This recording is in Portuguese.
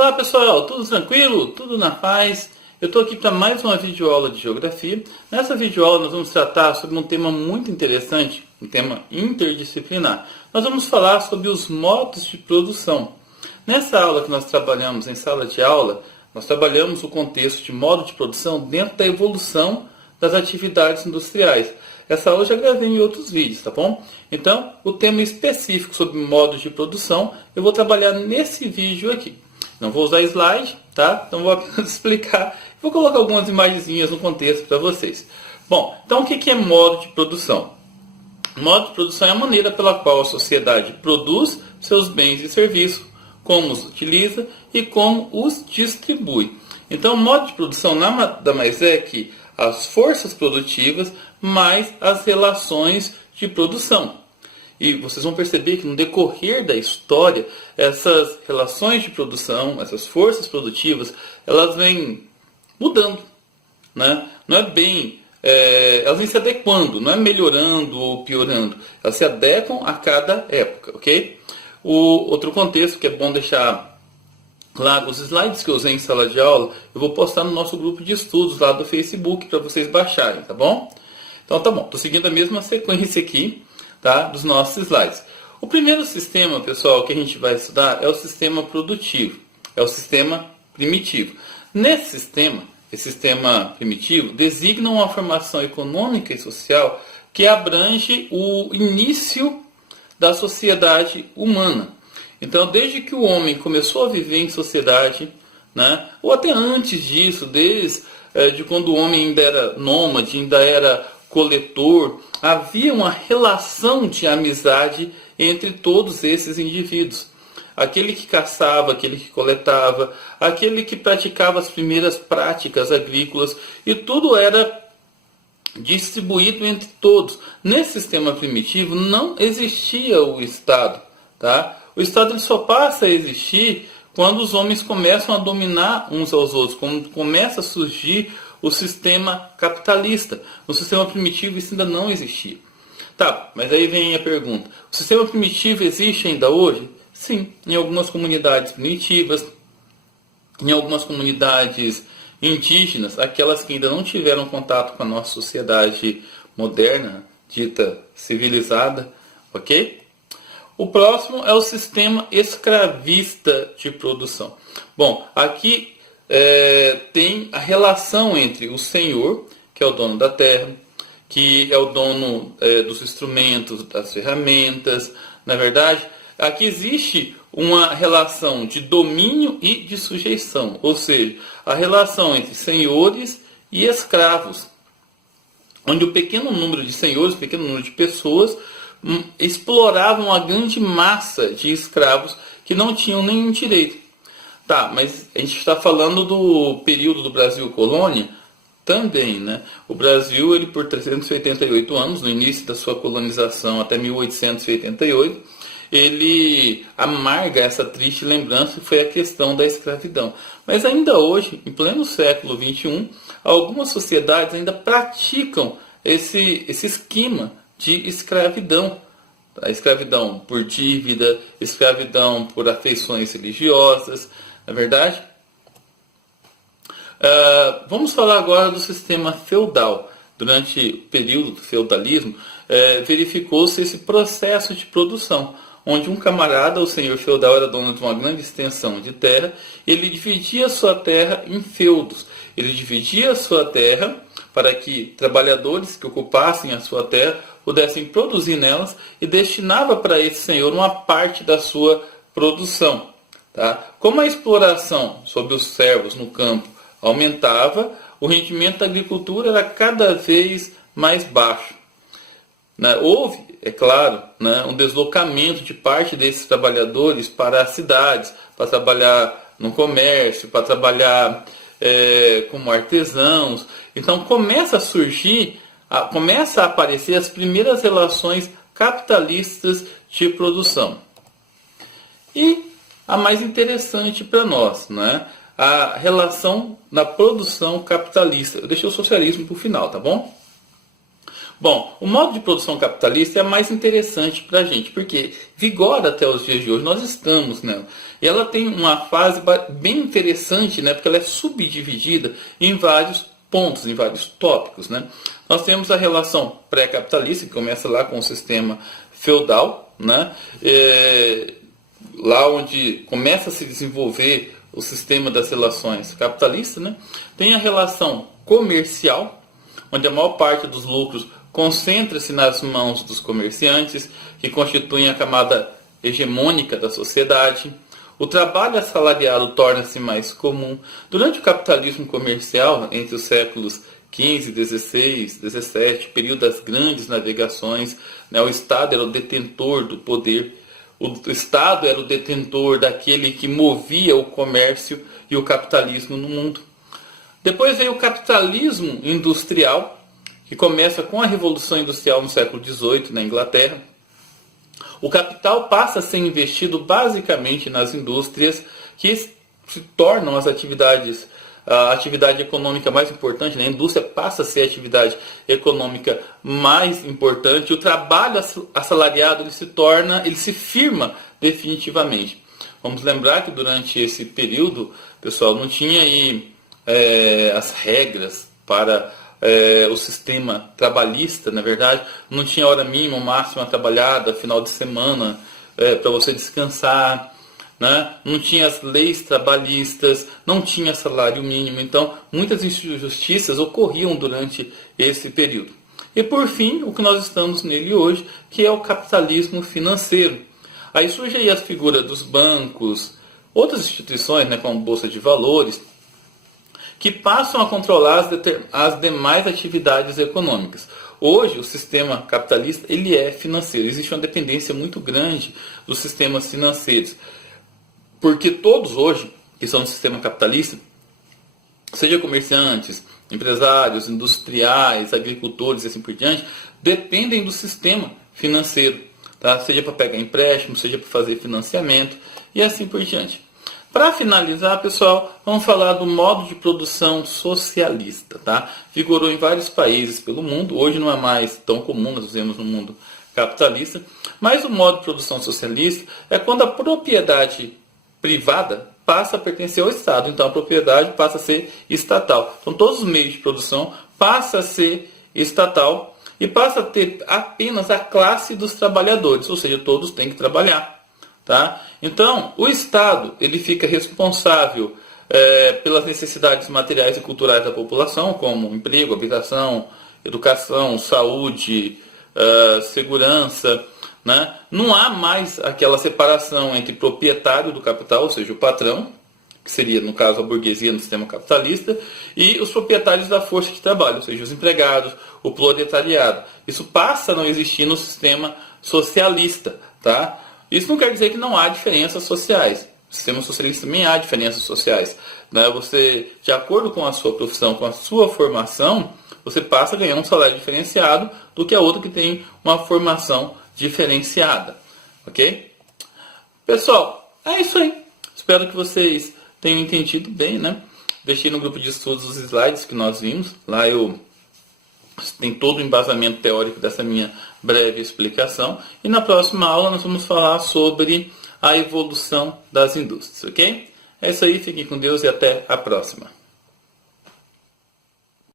Olá pessoal, tudo tranquilo? Tudo na paz? Eu estou aqui para mais uma videoaula de Geografia. Nessa videoaula nós vamos tratar sobre um tema muito interessante, um tema interdisciplinar. Nós vamos falar sobre os modos de produção. Nessa aula que nós trabalhamos em sala de aula, nós trabalhamos o contexto de modo de produção dentro da evolução das atividades industriais. Essa aula eu já gravei em outros vídeos, tá bom? Então, o tema específico sobre modos de produção, eu vou trabalhar nesse vídeo aqui. Não vou usar slide, tá? Então vou apenas explicar. Vou colocar algumas imagenzinhas no contexto para vocês. Bom, então o que é modo de produção? Modo de produção é a maneira pela qual a sociedade produz seus bens e serviços, como os utiliza e como os distribui. Então, o modo de produção nada mais é que as forças produtivas mais as relações de produção. E vocês vão perceber que no decorrer da história, essas relações de produção, essas forças produtivas, elas vêm mudando, né? Não é bem, elas vêm se adequando, não é melhorando ou piorando. Elas se adequam a cada época, ok? O outro contexto que é bom deixar claro, os slides que eu usei em sala de aula, eu vou postar no nosso grupo de estudos lá do Facebook para vocês baixarem, tá bom? Então tá bom, estou seguindo a mesma sequência aqui, tá, dos nossos slides. O primeiro sistema, pessoal, que a gente vai estudar é o sistema produtivo, é o sistema primitivo. Nesse sistema, esse sistema primitivo designa uma formação econômica e social que abrange o início da sociedade humana. Então, desde que o homem começou a viver em sociedade, né, ou até antes disso, desde de quando o homem ainda era nômade, ainda era coletor, havia uma relação de amizade entre todos esses indivíduos. Aquele que caçava, aquele que coletava, aquele que praticava as primeiras práticas agrícolas, e tudo era distribuído entre todos. Nesse sistema primitivo não existia o Estado, tá? O Estado ele só passa a existir quando os homens começam a dominar uns aos outros, quando começa a surgir o sistema capitalista. No sistema primitivo isso ainda não existia. Tá, mas aí vem a pergunta. O sistema primitivo existe ainda hoje? Sim, em algumas comunidades primitivas, em algumas comunidades indígenas, aquelas que ainda não tiveram contato com a nossa sociedade moderna, dita civilizada, ok? O próximo é o sistema escravista de produção. Bom, aqui tem a relação entre o senhor, que é o dono da terra, que é o dono dos instrumentos, das ferramentas. Na verdade, aqui existe uma relação de domínio e de sujeição, ou seja, a relação entre senhores e escravos, onde o pequeno número de senhores, o pequeno número de pessoas exploravam a grande massa de escravos que não tinham nenhum direito. Tá, mas a gente está falando do período do Brasil colônia também, né? O Brasil, ele por 388 anos, no início da sua colonização até 1888, ele amarga essa triste lembrança que foi a questão da escravidão. Mas ainda hoje, em pleno século XXI, algumas sociedades ainda praticam esse esquema de escravidão. A escravidão por dívida, escravidão por afeições religiosas, não é verdade? Vamos falar agora do sistema feudal. Durante o período do feudalismo, verificou-se esse processo de produção, onde um camarada, o senhor feudal, era dono de uma grande extensão de terra, ele dividia sua terra em feudos. Ele dividia a sua terra para que trabalhadores que ocupassem a sua terra pudessem produzir nelas e destinava para esse senhor uma parte da sua produção. Tá? Como a exploração sobre os servos no campo aumentava, o rendimento da agricultura era cada vez mais baixo. Né? Houve, é claro, né, um deslocamento de parte desses trabalhadores para as cidades, para trabalhar no comércio, para trabalhar como artesãos. Então começa a surgir, começa a aparecer as primeiras relações capitalistas de produção. E a mais interessante para nós, né? A relação da produção capitalista. Eu deixei o socialismo para o final, tá bom? Bom, o modo de produção capitalista é mais interessante para a gente, porque vigora até os dias de hoje, nós estamos nela. E ela tem uma fase bem interessante, né, porque ela é subdividida em vários pontos, em vários tópicos. Né? Nós temos a relação pré-capitalista, que começa lá com o sistema feudal, né? Lá onde começa a se desenvolver o sistema das relações capitalistas. Né? Tem a relação comercial, onde a maior parte dos lucros concentra-se nas mãos dos comerciantes, que constituem a camada hegemônica da sociedade. O trabalho assalariado torna-se mais comum. Durante o capitalismo comercial, entre os séculos XV, XVI, XVII, período das grandes navegações, né, o Estado era o detentor do poder. O Estado era o detentor daquele que movia o comércio e o capitalismo no mundo. Depois veio o capitalismo industrial, que começa com a Revolução Industrial no século XVIII, na Inglaterra. O capital passa a ser investido basicamente nas indústrias, que se tornam a atividade econômica mais importante. Né? A indústria passa a ser a atividade econômica mais importante. O trabalho assalariado ele se firma definitivamente. Vamos lembrar que durante esse período, pessoal, não tinha aí as regras para o sistema trabalhista, na verdade, não tinha hora mínima, máxima trabalhada, final de semana, para você descansar, né? Não tinha as leis trabalhistas, não tinha salário mínimo, então muitas injustiças ocorriam durante esse período. E por fim, o que nós estamos nele hoje, que é o capitalismo financeiro. Aí surge aí a figura dos bancos, outras instituições, né, como Bolsa de Valores, que passam a controlar as demais atividades econômicas. Hoje, o sistema capitalista ele é financeiro. Existe uma dependência muito grande dos sistemas financeiros. Porque todos hoje, que são no sistema capitalista, seja comerciantes, empresários, industriais, agricultores e assim por diante, dependem do sistema financeiro. Tá? Seja para pegar empréstimo, seja para fazer financiamento e assim por diante. Para finalizar, pessoal, vamos falar do modo de produção socialista. Tá? Vigorou em vários países pelo mundo. Hoje não é mais tão comum, nós vivemos no mundo capitalista. Mas o modo de produção socialista é quando a propriedade privada passa a pertencer ao Estado. Então a propriedade passa a ser estatal. Então todos os meios de produção passam a ser estatal e passa a ter apenas a classe dos trabalhadores. Ou seja, todos têm que trabalhar. Tá? Então, o Estado ele fica responsável pelas necessidades materiais e culturais da população, como emprego, habitação, educação, saúde, segurança. Né? Não há mais aquela separação entre proprietário do capital, ou seja, o patrão, que seria, no caso, a burguesia no sistema capitalista, e os proprietários da força de trabalho, ou seja, os empregados, o proletariado. Isso passa a não existir no sistema socialista. Tá? Isso não quer dizer que não há diferenças sociais. No sistema socialista também há diferenças sociais. Né? Você, de acordo com a sua profissão, com a sua formação, você passa a ganhar um salário diferenciado do que a outra que tem uma formação diferenciada. Ok? Pessoal, é isso aí. Espero que vocês tenham entendido bem, né? Deixei no grupo de estudos os slides que nós vimos. Lá tem todo o embasamento teórico dessa minha breve explicação. E na próxima aula nós vamos falar sobre a evolução das indústrias, ok? É isso aí, fiquem com Deus e até a próxima.